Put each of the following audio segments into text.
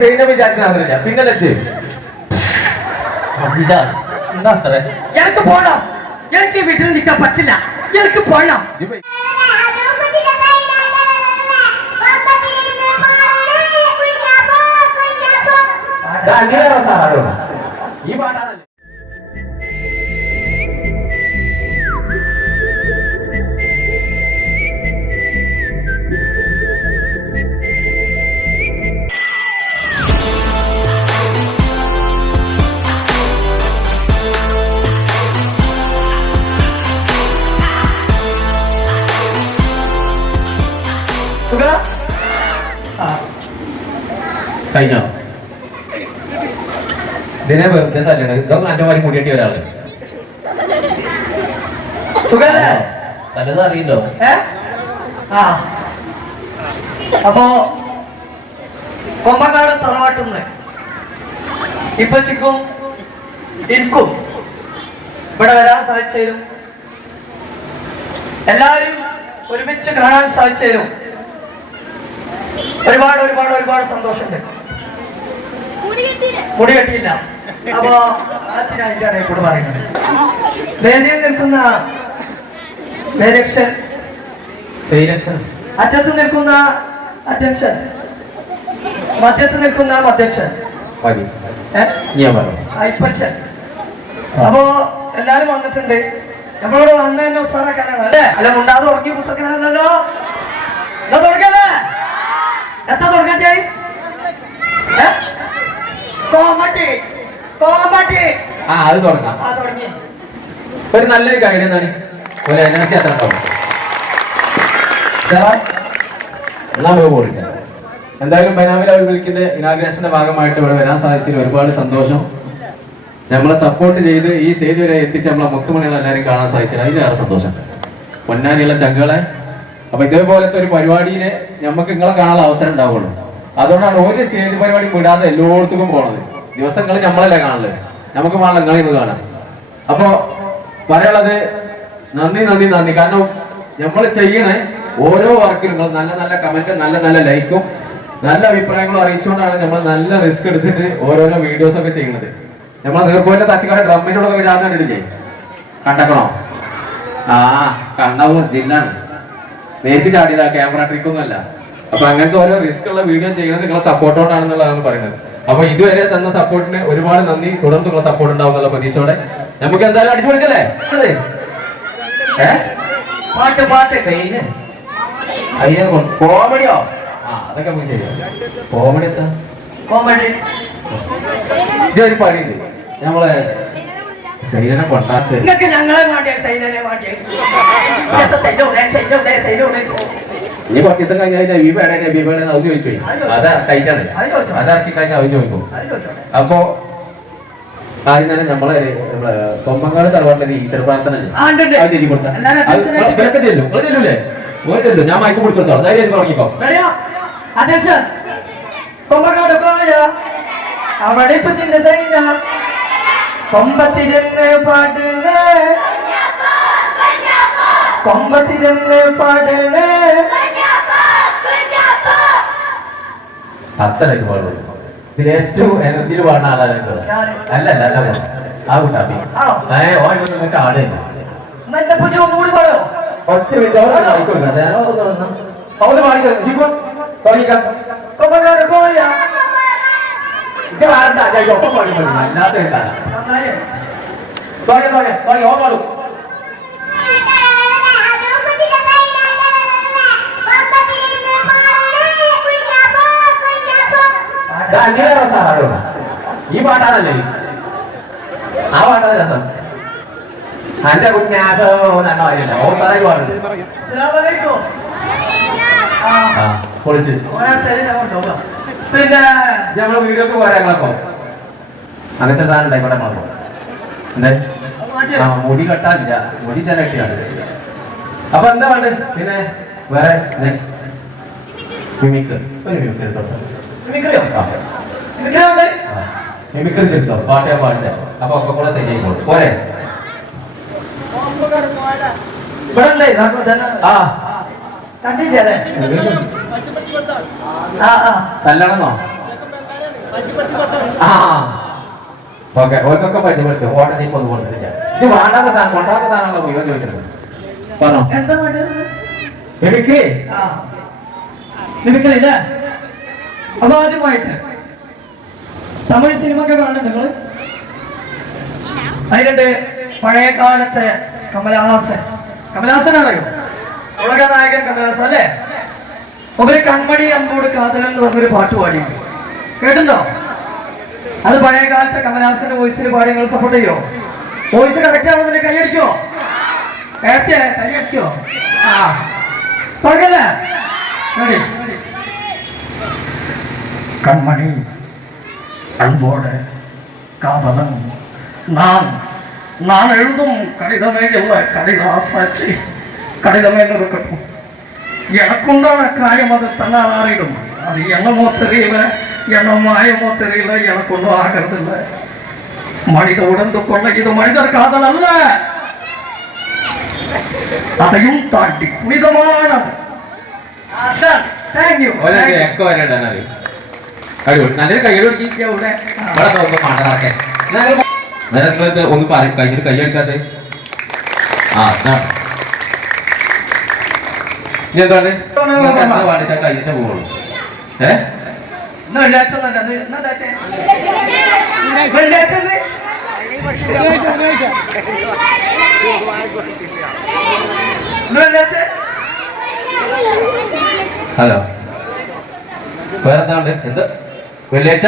ചെയ്യുന്ന വിചാരിച്ചില്ല പിന്നെ ലജ്ജ എന്താ അത്ര? എനിക്ക് പോണം. എനിക്ക് വീട്ടിൽ നിൽക്കാൻ പറ്റില്ല. എനിക്ക് പോണം. അങ്ങനെയാണോ സാറോ ഈ പാട്ടാണല്ലേ കഴിഞ്ഞോ? ഇതിനെ വെറുതെ തല്ലണത് ഇതൊക്കെ അഞ്ചമാരി മുടിയേണ്ടി ഒരാൾ. സുഖല്ലേ? തല്ലത് അറിയില്ലോ ഏ? ആ. അപ്പോ കൊമ്പക്കാട് തറവാട്ടുന്ന്. ഇപ്പൊ ചിക്കും എനിക്കും ഇവിടെ വരാൻ സാധിച്ചേരും. എല്ലാരും ഒരുമിച്ച് കാണാൻ സാധിച്ചേരും. ഒരുപാട് ഒരുപാട് ഒരുപാട് സന്തോഷമുണ്ട്. മുടി കെട്ടിയില്ല. അപ്പോ അതിനായിട്ടാണ് ഇപ്പോൾ പറയുന്നത് വേദിയിൽ നിൽക്കുന്ന ഡയറക്ഷൻ അറ്റത്ത് നിൽക്കുന്ന അധ്യക്ഷൻ. മധ്യത്ത് നിൽക്കുന്ന പറഞ്ഞു അയ്യപ്പച്ചൻ. അപ്പോ എല്ലാരും വന്നിട്ടുണ്ട്. നമ്മളോട് വന്ന തന്നെ ഉത്സാഹക്കാരാണ് അല്ലേ? അല്ല മുണ്ടാതെ ഉറങ്ങി പുസ്തകനാണല്ലോ തുടങ്ങല്ലേ എത്ര കോമട്ടി ആ അത് തുടങ്ങാം. ഒരു നല്ലൊരു കാര്യം എന്താണ്? ഒരു എനർജി അത്ര എന്തായാലും ബനാമിൽ അവർ വിളിക്കുന്ന ഇനാഗ്രേഷന്റെ ഭാഗമായിട്ട് ഇവിടെ വരാൻ സാധിച്ചതിൽ ഒരുപാട് സന്തോഷം. നമ്മളെ സപ്പോർട്ട് ചെയ്ത് ഈ സ്റ്റേജ് വരെ എത്തിച്ച് നമ്മളെ മുത്തുമണികൾ എല്ലാവരും കാണാൻ സാധിച്ചത് അതിലേറെ സന്തോഷം. പൊന്നാനിയുള്ള ചങ്കളെ. അപ്പൊ ഇതേപോലത്തെ ഒരു പരിപാടിയിൽ നമുക്ക് നിങ്ങളെ കാണാനുള്ള അവസരം ഉണ്ടാവുള്ളൂ. അതുകൊണ്ടാണ് ഒരു സ്റ്റേജ് പരിപാടി വിടാതെ എല്ലായിടത്തും പോണത്. ദിവസങ്ങൾ നമ്മളല്ലേ കാണുന്നത് നമുക്ക് വേണം നിങ്ങളെ ഇന്ന് കാണാം അപ്പോ പറയാനുള്ളത് നന്ദി നന്ദി നന്ദി. കാരണം നമ്മൾ ചെയ്യണേ ഓരോ വർക്കിലും നല്ല നല്ല കമന്റ് നല്ല നല്ല ലൈക്കും നല്ല അഭിപ്രായങ്ങളും അറിയിച്ചുകൊണ്ടാണ് നമ്മൾ നല്ല റിസ്ക് എടുത്തിട്ട് ഓരോരോ വീഡിയോസ് ഒക്കെ ചെയ്യുന്നത് നമ്മൾ നീർപ്പോയിലെ തച്ചിക്കാട് ഡ്രമ്മിനോടൊക്കെ ചാർജ് കണ്ടിട്ടില്ലേ? കണ്ടക്കണോ? ആ കണ്ണവും ജില്ലാണ്. നേരിട്ട് ചാടിയതാ ക്യാമറ ട്രിക്ക് ഒന്നുമല്ല. അപ്പൊ അങ്ങനത്തെ ഓരോ റിസ്ക് ഉള്ള വീഡിയോ ചെയ്യുന്നത് നിങ്ങളെ സപ്പോർട്ടോടാണെന്നുള്ളതാണ് പറയുന്നത്. അപ്പൊ ഇതുവരെ തന്ന സപ്പോർട്ടിന് ഒരുപാട് നന്ദി. തുടർന്നുള്ള സപ്പോർട്ട് ഉണ്ടാവും എന്നുള്ള പ്രതീക്ഷയോടെ നമുക്ക് എന്തായാലും അടിച്ചുപൊളിക്കല്ലേ? പാട്ട് പാട്ട്. ട്രെയിന് അയ്യോ കോമഡിയോ? ആ അതൊക്കെ നമുക്ക് ചെയ്യാം. കോമഡി എത്താ കോമഡി. ഇതൊരു പണിയുണ്ട് നമ്മളെ ശരീരം കൊണ്ടാത്ത് ഞങ്ങളെ വേണ്ടിയ സൈനനെ വേണ്ടിയ സൈനോടെ സൈനോടെ സൈനോടെ. ഇനി കുറച്ച് ദിവസം കഴിഞ്ഞാൽ ഈ വേണേ നബി വേണേ അത് ചോദിച്ചു അത് ടൈറ്റാണ് അതാക്കി കഴിഞ്ഞാൽ ചോദിച്ചു? ചോദിക്കും. അപ്പോ ആദ്യം തന്നെ നമ്മളെ തൊമ്മങ്ങാട് തറവാട്ടിലെ ഈശ്വര പ്രാർത്ഥന ഇല്ലേ? ആ, ഉണ്ട്, ഉണ്ട്. അത് ചെല്ലി കൊടുത്താ. എല്ലാവരും അത് അധ്യക്ഷനെ നിങ്ങൾ ഇവരൊക്കെ ചെല്ലും നിങ്ങൾ ചെല്ലൂലേ ഓര് ചെല്ലും ഞാൻ മയക്ക് പിടിച്ചോട്ടോ. ധൈര്യം തുടങ്ങിക്കോ. അവിടെ ഇപ്പൊ കൊമ്പത്തിരുന്ന് പാടുന്ന അസലായിട്ട് ഇതിന് ഏറ്റവും എനർജിയിൽ പാടുന്ന ആളാണ്. അല്ല അല്ല അല്ല. ആ കുട്ടാപ്പി? ഏ ഓ നിങ്ങൾക്ക് പറയോ ഒറ്റ മിനിറ്റ് അവരെ വന്നാ തുടങ്ങിക്കാം. ഇത് വേണ്ട ഞാൻ ഒപ്പം പാടി പാടി അല്ലാത്ത എന്താണ് നന്നായി തുടങ്ങി തുടങ്ങി തുടങ്ങി ഓ പാടും അങ്ങനെയാണോ സാറോ ഈ പാട്ടാണല്ലേ? ആ പാട്ടാണ് രസം. അന്റെ കുഞ്ഞാസോ നല്ല കാര്യമില്ല ഓ സാറായി ആ പൊളിച്ച്. പിന്നെ നമ്മൾ വീഡിയോക്ക് പോരാ ഞങ്ങളപ്പോ. അങ്ങനത്തെ സാധനം ഉണ്ടായി ഇവിടെ നമ്മളപ്പോ എന്തേ ആ മുടി കെട്ടാനില്ല. മുടി തന്നെ കെട്ടിയാണ്. അപ്പൊ എന്താ വേണ്ടത്? പിന്നെ വേറെ നെക്സ്റ്റ് മിമിക്ക്. ഒരു മിമിക്ക് എടുത്തോ മിമിക്രിയോ. മിമിക്രി ഉണ്ട്. മിമിക്രി എടുത്തോ പാട്ടേ പാടില്ല അപ്പൊ ഒക്കെ കൂടെ ചെയ്തോളൂ പോരെ? ഇവിടെ തന്നെ ആ. കണ്ടില്ലേ തല്ലണമെന്നോ ആ. ഓക്കെ. ഓർക്കൊക്കെ പറ്റി പറ്റും ഓട്ടത്തിൽ ഒന്ന് കൊണ്ടിരിക്ക ഇത് വേണ്ടാത്ത സാധനം കൊണ്ടാത്ത സാധനങ്ങളോ മുഴുവൻ ചോദിച്ചിട്ടുണ്ട് പറഞ്ഞോ? എനിക്ക് ആ. നിനക്കലില്ല അപ്പൊ ആദ്യമായിട്ട് തമിഴ് സിനിമ ഒക്കെ കാണുന്നുണ്ട് നിങ്ങൾ? അതിലുണ്ട് പഴയ കാലത്തെ കമലഹാസൻ. കമലഹാസൻ അറിയോ ഉലക നായകൻ കമലഹാസൻ അല്ലേ? ഒരു കൺമണി അമ്പോട് കാതലൻ എന്ന് പറഞ്ഞൊരു പാട്ട് പാടി കേട്ടുണ്ടോ? അത് പഴയ കാലത്തെ കമലഹാസന്റെ വോയിസിൽ പാടി നിങ്ങൾ സപ്പോർട്ട് ചെയ്യോ? വോയിസ് കറക്റ്റ് ആവുന്നതിന് കൈയടിക്കോ? കേട്ടേ കൈയടിക്കോ? ആ. തുടങ്ങല്ലേ? கண்மணி அன்போட காதலன். நான் நான் எழுதும் கடிதமே இல்லை. கடித ஆசாட்சி கடிதமே இருக்கட்டும். எனக்குண்டான காயம் அது தன்னால் அது என்னமோ தெரியல. என்ன மாயமோ தெரியல. எனக்கு ஒன்றும் ஆகிறது இல்லை மனித உணர்ந்து கொள்ள இது மனிதர் காதல் அல்ல. அதையும் தாண்டி புனிதமானது. தேங்க்யூ അടിപൊളി നല്ലൊരു കൈ കൊടുക്കിയ ഇവിടെ. ഒന്ന് പറയും കഴിഞ്ഞിട്ട് കൈ എടുക്കാതെ ആ അതാണ് ഇനി എന്താണ്? പാടിച്ചാൽ കഴിഞ്ഞിട്ട് പോകുള്ളൂ ഏ? ഹലോ. വേറെന്താണ്ട് എന്ത്? വെള്ളിയാഴ്ച?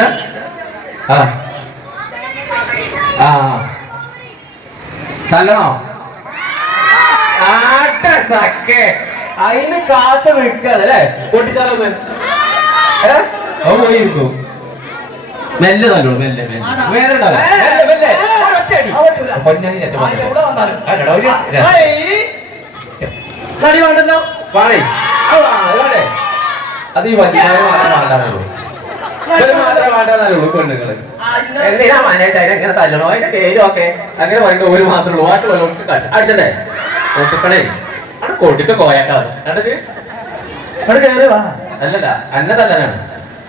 ആ. ആ. തല്ലണോ? ആട്ടെ സക്കേ അതിന് കാത്തു നിൽക്കാതല്ലേ പൊട്ടിച്ചാലോ ഏ? അത് പോയിരിക്കും മെല്ലെ തല്ലോ മെല്ലെ മെല്ലെ. വേറെ ഉണ്ടാവില്ല മെല്ലെ മെല്ലെ. പൊന്നാനി ഏറ്റവും ആ, ഇവിടെ വന്നാലും. അല്ലടാ, ഒരു രസം. ഹേയ്. നടി വേണ്ടല്ലോ? അത് വാ, അത് വാണേ. അത് ഈ വഞ്ചിനാറ് പെണ്ണുങ്ങൾ എന്തിനാ മനേറ്റ് അതിനെ എങ്ങനെ തല്ലണോ? അതിന്റെ പേരും അങ്ങനെ പറയുമ്പോ ഒരു മാത്രമേ ഉള്ളൂ. ബാക്കിയുള്ളവർക്ക് കാട്ട്. നോക്കണേ അവിടെ കൊട്ടിട്ട് കോയാട്ടാണ് കണ്ടത്? ഇവിടെ കേറി വാ. അല്ലല്ല അന്നെ തല്ലനാണ്.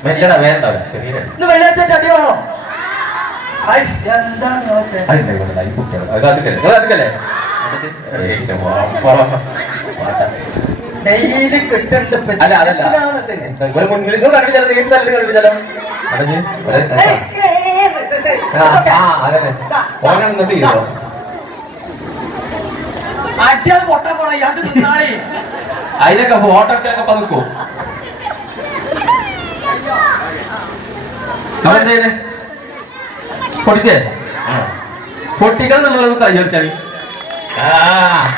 വേണ്ട വേണ്ടാവില്ല ചെറിയ വെള്ളിയാഴ്ച അടി വേണോ? ഐ, എന്താണ് നോക്കേ? അതിന്റെ കൂടെ ഈ കുട്ടികൾ അത് കാത്തിക്കല്ലേ? നിങ്ങൾ കാത്തിക്കല്ലേ? ഡെയിലി കിട്ടുന്നുണ്ട് ഇപ്പൊ. അല്ല അതല്ല. ഇവരെ മുന്നിൽ നിങ്ങൾ നേരിട്ട് തല്ലി അടഞ്ഞ് ആ. ആ അതന്നെ ഓനാണ് ഇന്നത്തെ ചെയ്തോ? അടിയാൽ പൊട്ടാൻ പോണ ഇയാണ്ട് നിന്നാളി. അതിനൊക്കെ ഫോട്ടോ ഒക്കെ പതുക്കോ അവരെന്തേ പൊടിച്ചേ പൊട്ടിക്കാൻ നമ്മളൊന്ന് കൈ അടിച്ചാൽ ആ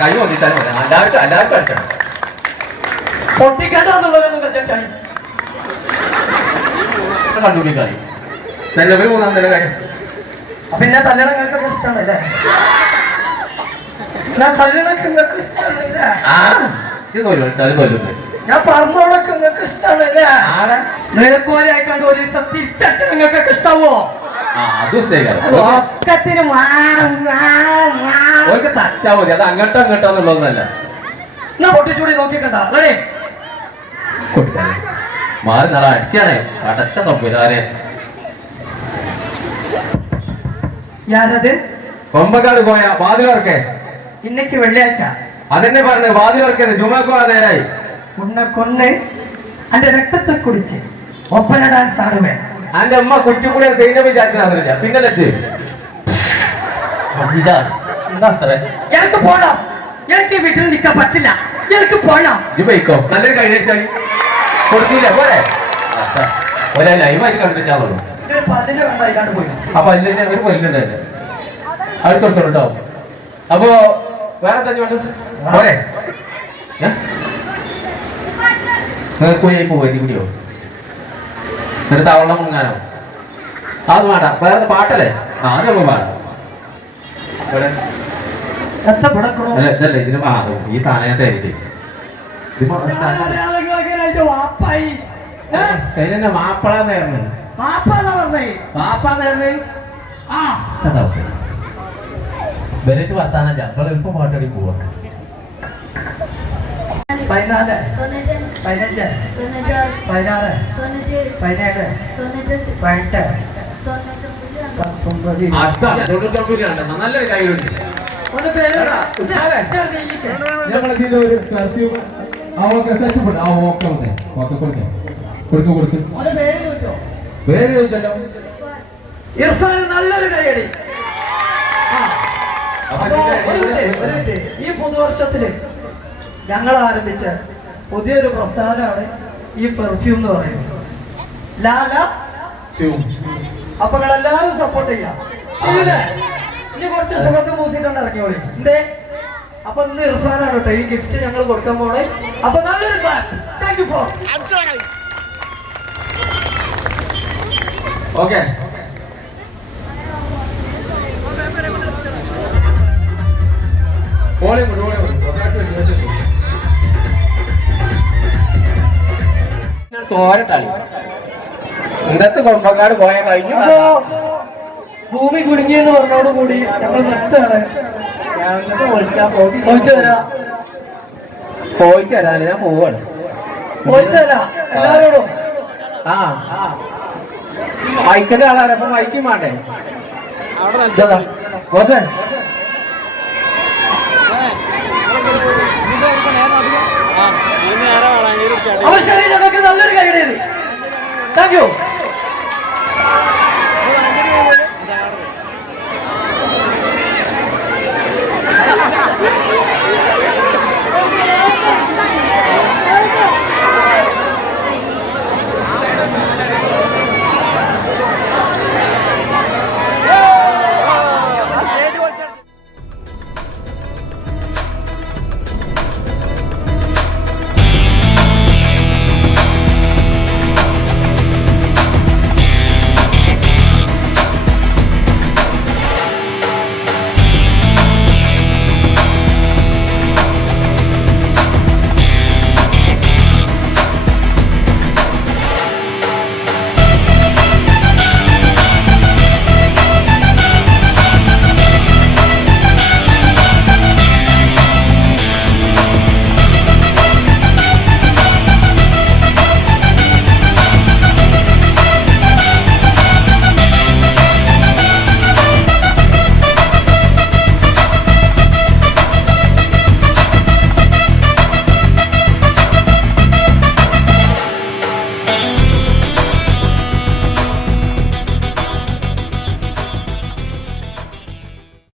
കൈ പൊട്ടിച്ചാൽ എല്ലാവർക്കും എല്ലാവർക്കും എല്ലാവർക്കും നിലവിൽ മൂന്നാം നില കാര്യം. പിന്നെ നിങ്ങൾക്ക് ഇഷ്ടമാണല്ലേ ഞാൻ കല്യാണമൊക്കെ നിങ്ങൾക്ക് ഇഷ്ടമാണല്ലേ ആ ഇത് തോലും ഞാൻ പറഞ്ഞോളൊക്കെ നിങ്ങൾക്ക് ഒരു ദിവസം തിരിച്ചടിച്ച് നിങ്ങൾക്കൊക്കെ ഇഷ്ടാവോ? ഒക്കത്തിന് തച്ചാ മതി അത് അങ്ങോട്ടോ അങ്ങോട്ടോ എന്നുള്ളതൊന്നല്ല എന്നാ പൊട്ടിച്ചൂടി നോക്കിക്കണ്ട മാറി നല്ല അടിച്ചാണ്. അടച്ച സംവിധാനെ ഞാനത് കൊമ്പക്കാട് പോയ വാതിലോർക്കെ ഇന്നക്ക് വെള്ളിയാഴ്ച. അതെന്നെ പറഞ്ഞു വാതിലോർക്കെ ജുമാക്കോള നേരായി. ഉണ്ണ കൊന്ന് അന്റെ രക്തത്തെ കുടിച്ച് ഒപ്പനടാൻ ആടുവേ അന്റെ അമ്മ കുറ്റിപ്പുളിയെ സൈന്യം നടന്നില്ല പിന്നെ എനിക്ക് പോണം. എനിക്ക് വീട്ടിൽ നിൽക്കാൻ പറ്റില്ല. എനിക്ക് പോണം. ഇത് പോയിക്കോ. നല്ലൊരു കഴിഞ്ഞാൽ കൊടുത്തില്ല പോരെ? ഒരേ ലൈവായിട്ട് കണ്ടിട്ടാണല്ലോ അപ്പൊ അതിന്റെ ഒരു അത് തൊട്ടോ അപ്പോ വേറെ പോരെ. എന്നിട്ട് തവളം മുങ്ങാനോ? അത് വേണ്ട. വേറെ പാട്ടല്ലേ? ആ അത് നമ്മൾ പാടാം. അല്ല, ഈ സാധനത്തെ ആയിരിക്കും. ഇതിപ്പോ വാപ്പായി. വാപ്പായി ശരിയെന്നെ മാപ്പിളാന്നായിരുന്നു വാപ്പാന്നാ പറഞ്ഞേ? മാപ്പാന്നായിരുന്നു ആ. വെറുതെ വർത്താനല്ല അപ്പോൾ ഇപ്പൊ പാട്ടടി പോവാ. പതിനാല്. പതിനഞ്ച്. പതിനാറ്. പതിനേഴ്. പതിനെട്ട്. പത്തൊമ്പത്. നീക്കിക്കേ ഞങ്ങളിതിന്റെ ഒരു ആ ഓക്കെ സെറ്റ് ആ ഓക്കെ ഓക്കെ. ഓക്കെ കൊടുക്ക. കൊടുക്ക കൊടുക്ക്. പേര് ചോദിച്ചല്ലോ. ഇർഫാൻ നല്ലൊരു കൈയടി ഈ പുതുവർഷത്തിൽ ഞങ്ങൾ ആരംഭിച്ച പുതിയൊരു പ്രസ്ഥാനമാണ് ഈ പെർഫ്യൂം എന്ന് പറയുന്നത്. ലാല. അപ്പൊ നിങ്ങൾ എല്ലാവരും സപ്പോർട്ട് ചെയ്യാം? ഇനി കുറച്ച് സുഖത്ത് മൂസിക്കൊണ്ട് ഇറങ്ങിയോളി എന്തേ? അപ്പൊ ഇന്ന് ഇർഫാനാണ് കേട്ടോ ഈ ഗിഫ്റ്റ് ഞങ്ങൾ കൊടുക്കാൻ പോണേ. അപ്പൊ നല്ലൊരു താങ്ക് യു ഫോർ ഓക്കെ വെച്ച് വെച്ച്. തോരട്ടാളി ഇന്നത്തെ കൊമ്പക്കാട് പോയ കഴിഞ്ഞു. ഭൂമി കുടുങ്ങിയെന്ന് പറഞ്ഞോട് കൂടി ഞങ്ങൾ നിർത്തുകയാണ്. പോയിട്ട് ഞാൻ പോവാണ് എല്ലാരോടും ആ മൈക്കിന്റെ ആളാണ് അപ്പൊ മൈക്കും വേണ്ടേ ബോസേ ശരി നമുക്ക് നല്ലൊരു കൈ താങ്ക് യു